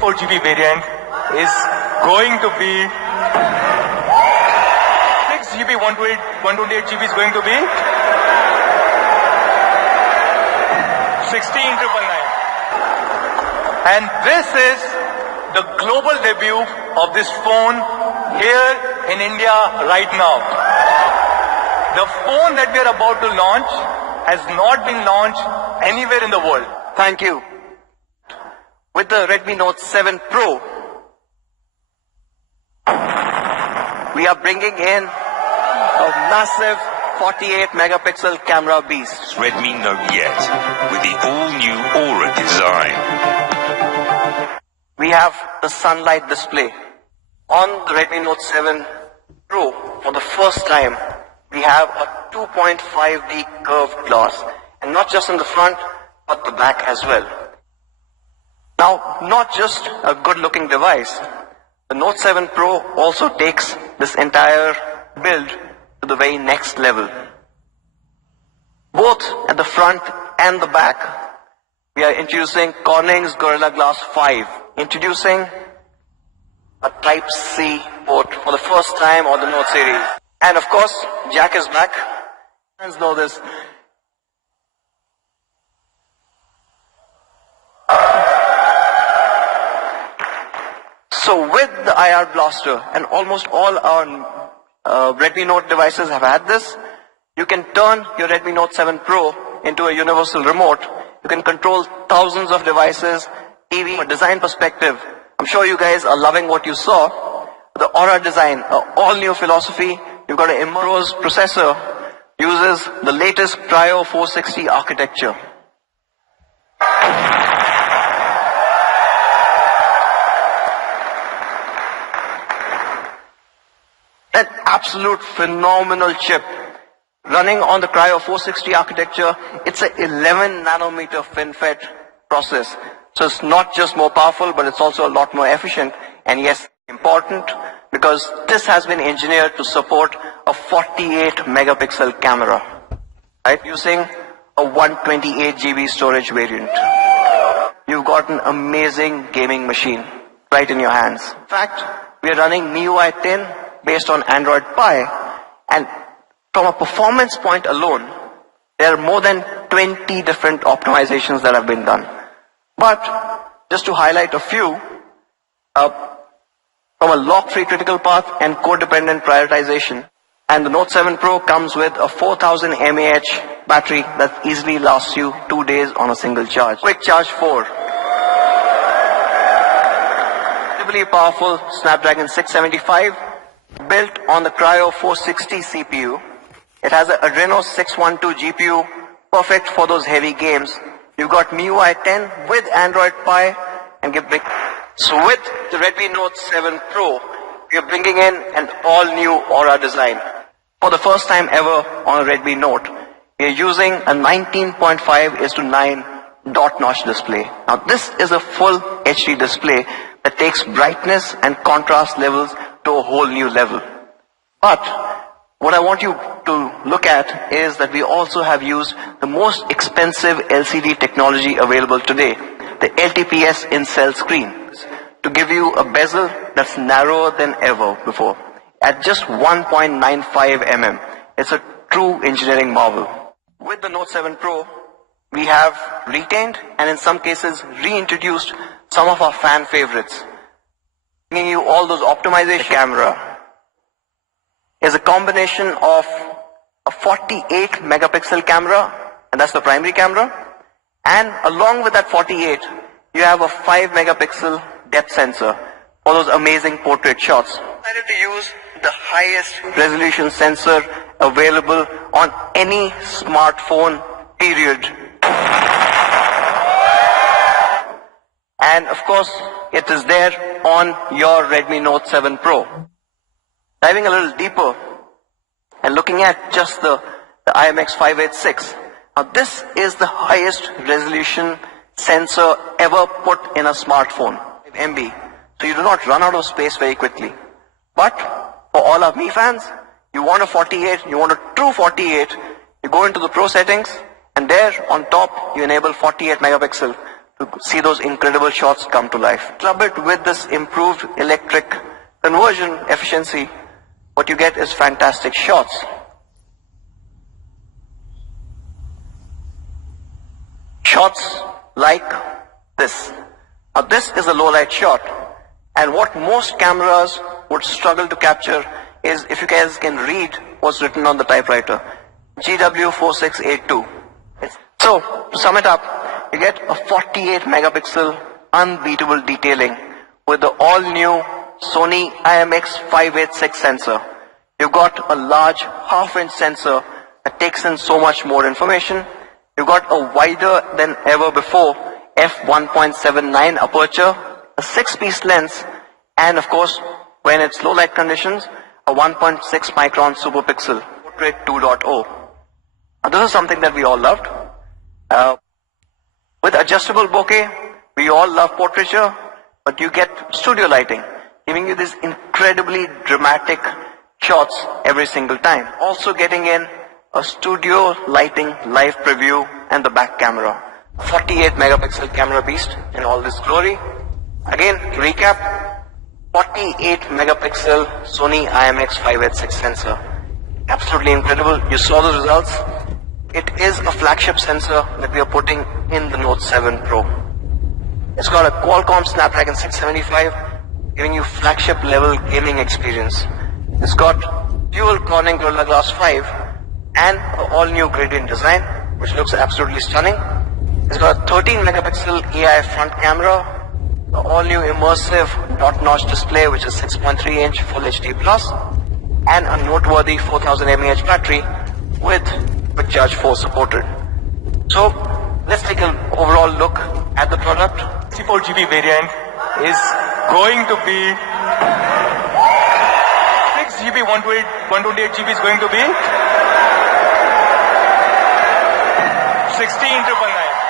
64GB variant is going to be 6GB, 128GB is going to be 16,999. And this is the global debut of this phone here in India right now. The phone that we are about to launch has not been launched anywhere in the world. Thank you. With the Redmi Note 7 Pro, we are bringing in a massive 48 megapixel camera beast. Redmi Note Yet with the all-new Aura design. We have the sunlight display. On the Redmi Note 7 Pro, for the first time, we have a 2.5D curved glass. And not just in the front, but the back as well. Now, not just a good-looking device, the Note 7 Pro also takes this entire build to the very next level. Both at the front and the back, we are introducing Corning's Gorilla Glass 5, introducing a Type C port for the first time on the Note series. And of course, Jack is back. Friends know this. So with the IR blaster, and almost all our Redmi Note devices have had this, you can turn your Redmi Note 7 Pro into a universal remote. You can control thousands of devices, TV. From a design perspective, I'm sure you guys are loving what you saw. The Aura design, an all-new philosophy. You've got an Murah's processor, uses the latest Kryo 460 architecture. An absolute phenomenal chip running on the Kryo 460 architecture. It's an 11 nanometer FinFET process. So it's not just more powerful, but it's also a lot more efficient. And yes, important because this has been engineered to support a 48 megapixel camera, right? Using a 128GB storage variant. You've got an amazing gaming machine right in your hands. In fact, we are running MIUI 10 based on Android Pie, and from a performance point alone, there are more than 20 different optimizations that have been done. But just to highlight a few, from a lock-free critical path and code-dependent prioritization, and the Note 7 Pro comes with a 4000 mAh battery that easily lasts you 2 days on a single charge. Quick Charge 4. Incredibly powerful Snapdragon 675 built on the Kryo 460 CPU. It has an Adreno 612 GPU, perfect for those heavy games. You've got MIUI 10 with Android Pie and give big. So with the Redmi Note 7 Pro, we are bringing in an all-new Aura design. For the first time ever on a Redmi Note, we are using a 19.5:9 dot notch display. Now this is a full HD display that takes brightness and contrast levels to a whole new level. But what I want you to look at is that we also have used the most expensive LCD technology available today, the LTPS in-cell screen, to give you a bezel that's narrower than ever before, at just 1.95 mm. It's a true engineering marvel. With the Note 7 Pro, we have retained and in some cases reintroduced some of our fan favorites, giving you all those optimization. Camera is a combination of a 48 megapixel camera, and that's the primary camera, and along with that 48, you have a 5 megapixel depth sensor for those amazing portrait shots. I decided to use the highest resolution sensor available on any smartphone, period. And of course, it is there on your Redmi Note 7 Pro. Diving a little deeper and looking at just the IMX 586. Now this is the highest resolution sensor ever put in a smartphone, MB. So you do not run out of space very quickly. But for all of me fans, you want a 48, you want a true 48, you go into the Pro settings and there on top you enable 48 megapixel to see those incredible shots come to life. Club it with this improved electric conversion efficiency, what you get is fantastic shots. Shots like this. Now this is a low light shot, and what most cameras would struggle to capture is, if you guys can read what's written on the typewriter, GW4682. So to sum it up, you get a 48 megapixel unbeatable detailing with the all new Sony IMX586 sensor. You've got a large half-inch sensor that takes in so much more information. You've got a wider than ever before f1.79 aperture, a 6-piece lens, and of course, when it's low light conditions, a 1.6 micron superpixel portrait 2.0. Now this is something that we all loved. With adjustable bokeh, we all love portraiture, but you get studio lighting, giving you these incredibly dramatic shots every single time. Also getting in a studio lighting live preview and the back camera. 48 megapixel camera beast in all this glory. Again, to recap, 48 megapixel Sony IMX586 sensor. Absolutely incredible. You saw the results. It is a flagship sensor that we are putting in the Note 7 Pro. It's got a Qualcomm Snapdragon 675, giving you flagship level gaming experience. It's got dual Corning Gorilla Glass 5 and an all new gradient design, which looks absolutely stunning. It's got a 13 megapixel AI front camera, an all new immersive dot notch display, which is 6.3 inch Full HD Plus, and a noteworthy 4000 mAh battery with Quick Charge 4 supported. So let's take an overall look at the product. 64GB variant is going to be 6GB, 128GB is going to be 16,999.